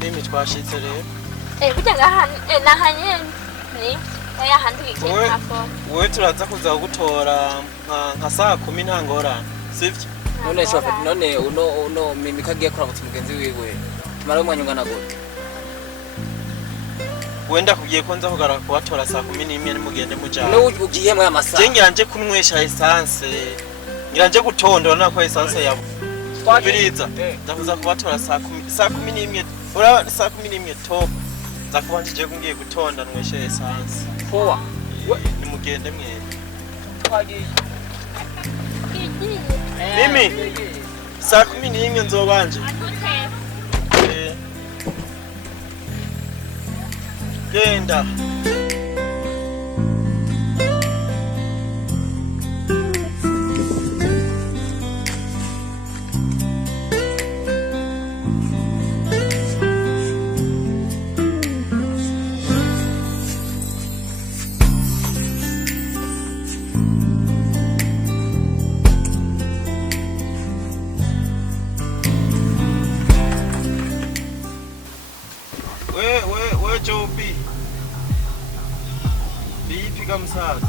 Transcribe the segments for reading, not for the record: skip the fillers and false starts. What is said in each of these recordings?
Mimi twashitse rero. Burya nahanye ni hantu ikintu hapo. Wowe turaza kuza kugutora nka saa 10 nta ngorane. Sivyo? None shofa none uno Mimi kagiye kuramutsa umugenzi wiwe. Tumara umwanya ungana gute? Wenda kugiye ko nza kugara kubatora saa 11 ni mugende mujana. No ugiye mu amasaha. Je ngiranje kunywesha essence. Ngiranje gutondora nako essence yabo. Twabiriza. Ndavuza kubatora saa 11. Ura saa 11 top. Zakubanje kungiye gutonda nwesha essence. Poa. Ni mugende mwe. Twagiye. Mimi. Saa 11 nzobanje. Genda. We Joby. Bipiga msaza.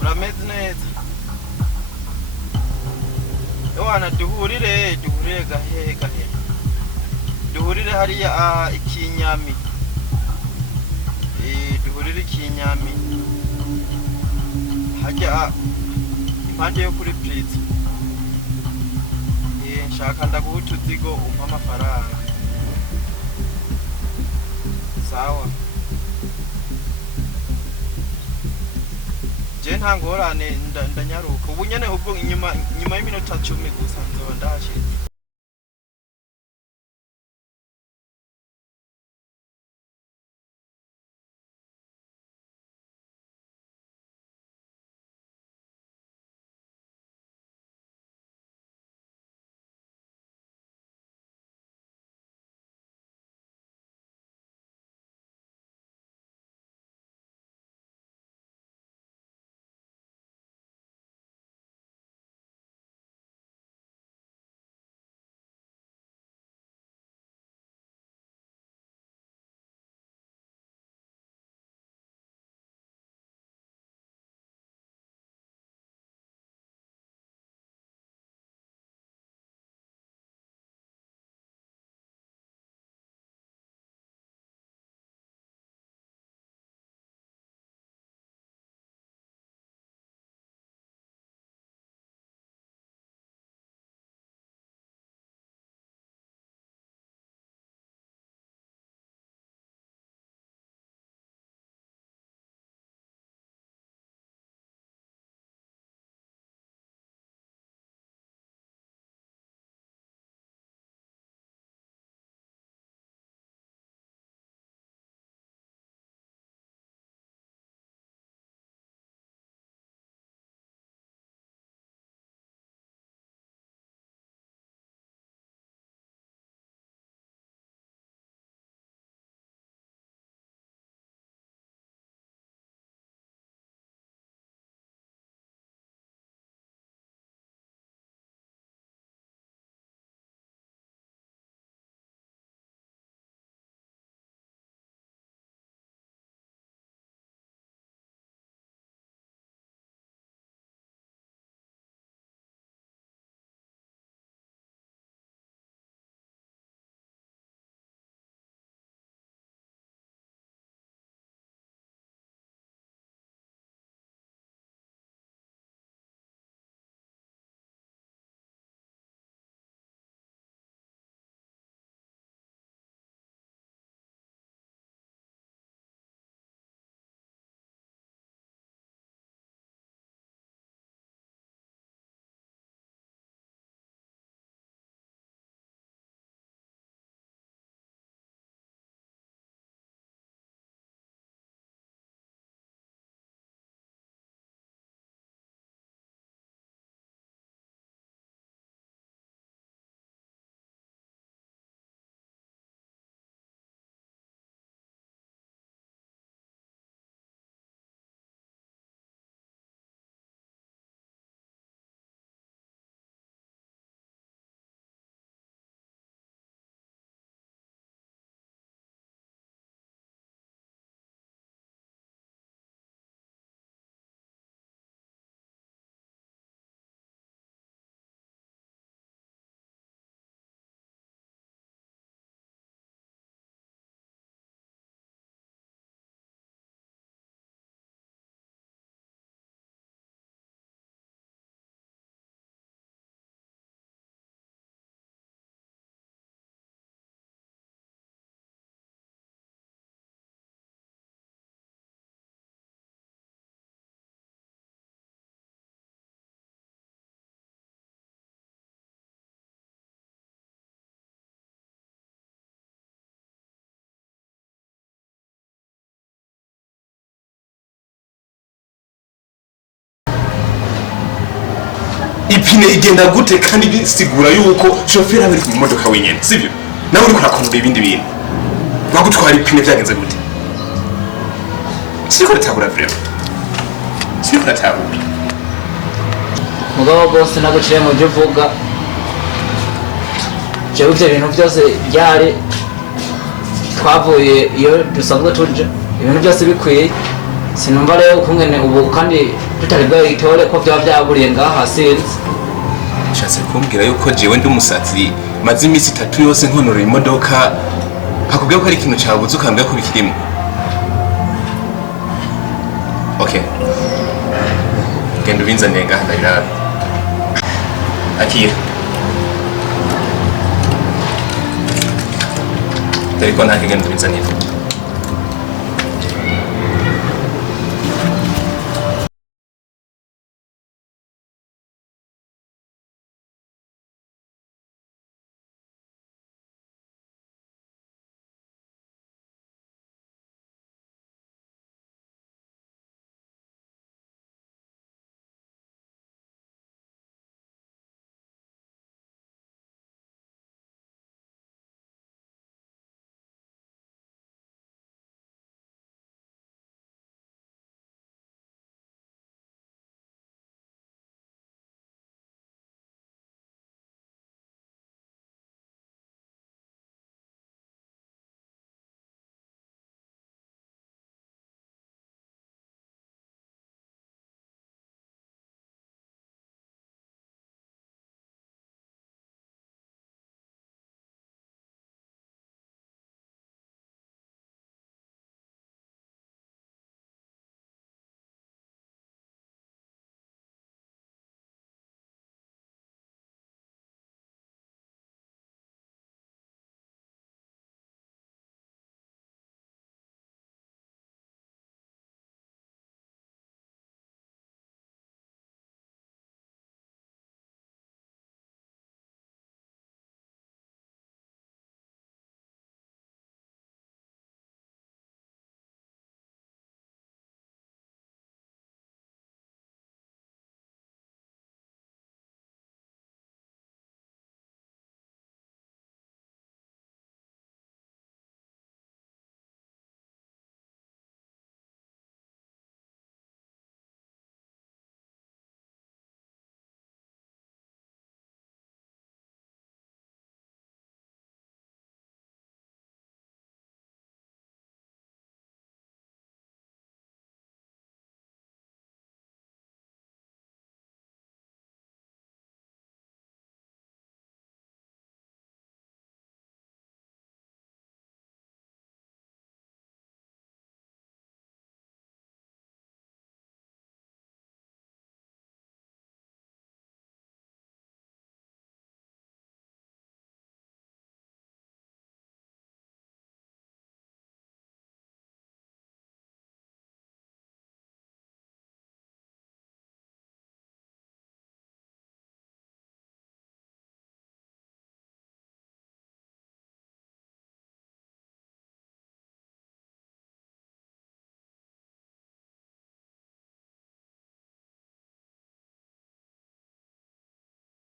Urameze neza. Ewana duhurire gahe. Duhurire hariya ikinyami. Duhurire ikinyami. Hajya impande yo kuri Pritz. Nshaka ndaguha utuzigo umpa amafaranga. Sawa. Je nta ngorane ndanyaruka. Ubu nyene ubwo inyuma y'iminota 10 gusa nzoba ndashitse. ipine igenda gute kandi bisigura yuko shoferi aba ari mu modoka wenyene sivyo nawe uri kurakurura ibindi bintu bagutwara ipine byagenze gute siko ratahura vrema siko ratahura mugabo bose naguciye mu byo uvuga jewe ivyo bintu byose byari twavuye iyo dusanzwe tuje ibintu byose bikwiye sinumva rero ukungene ubu kandi tutari bwayitore ko byaba byaburiye ngaha sinzi nshatse kumbwira yuko jewe ndi umusatsi maze iminsi 3 yose nkonora imodoka hakubwira ko ari ikintu cyabuze ukambwira ko bikirimo okay genda ubinzaniye ngaha ndabirara akira ariko nta kigenda ubinzaniye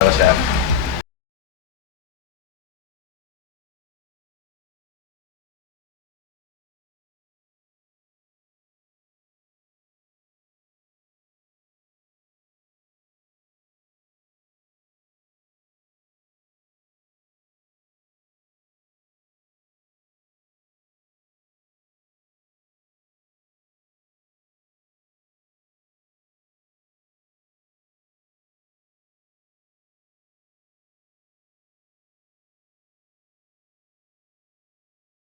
abashaka